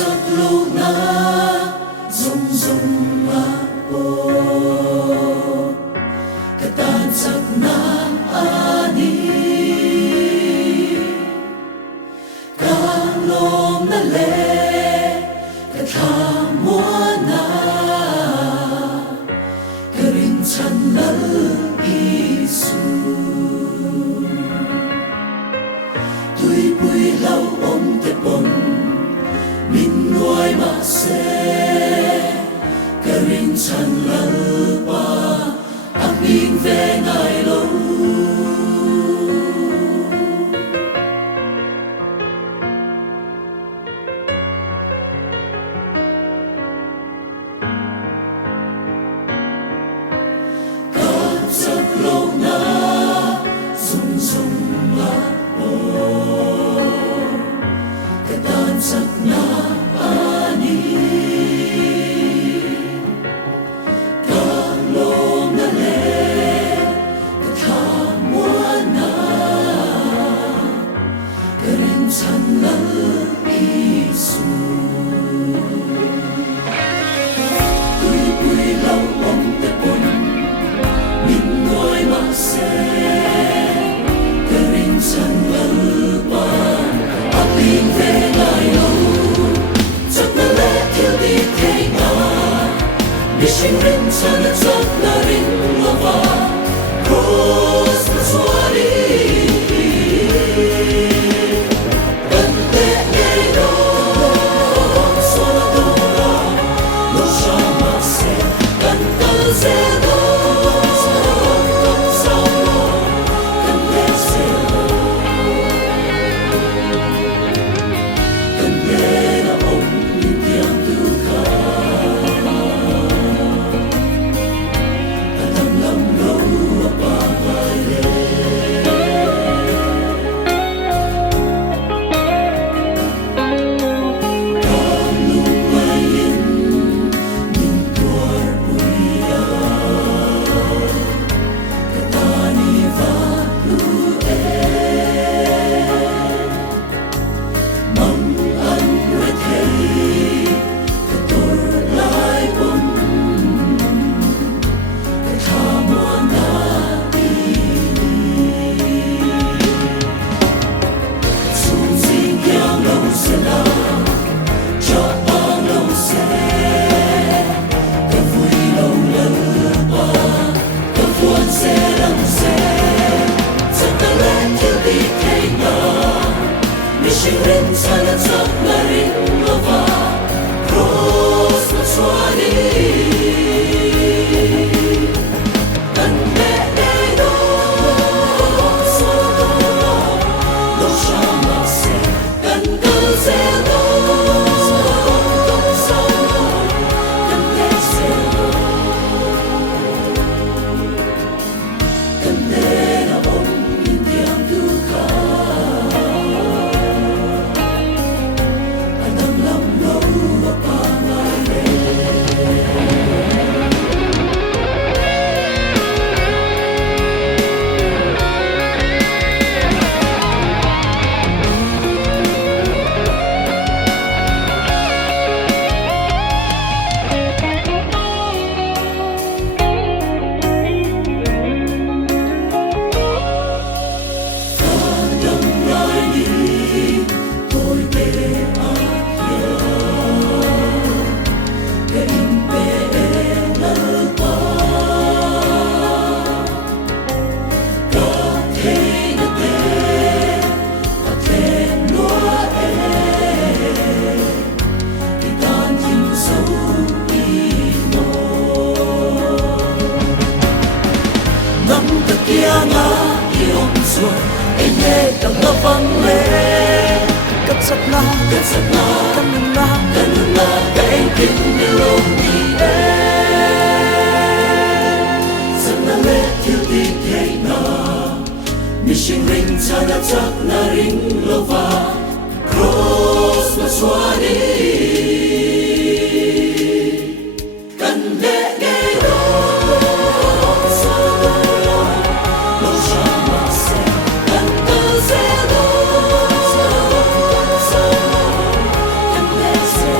giấc lâu na rung rung ma o katan sak na ani kalom na le kathamuana karin chanal isu tui pui lau om te pon min nuai ma se karin chanal pa aming ve ngai lo giấc lâu na rung rung ma o katan sak na ani kalom na le kathamuana karin chanal isu tui pui lau om te pon min nuai ma se karin chanal pa aping ve ngai lo chak na le til di thei nga mishing rin chan chak na rin lova cross na swari kan te nei lo swala do lo shama se kan kal se do mishing rin chan chak na rin lova cross na swari kan me nei do swala do lo shama se kan kal se do kan te se kan te na om indiang du kha nga iom zo ene dang na vang le kat sat na kan na ka en kin ni lo ni e sat na le til di thei na mishing ring chan chak na ring lova cross na swari kan le nei lo say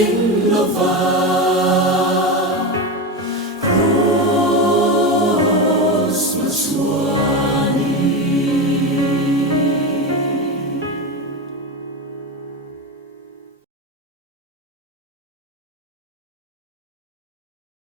ring lova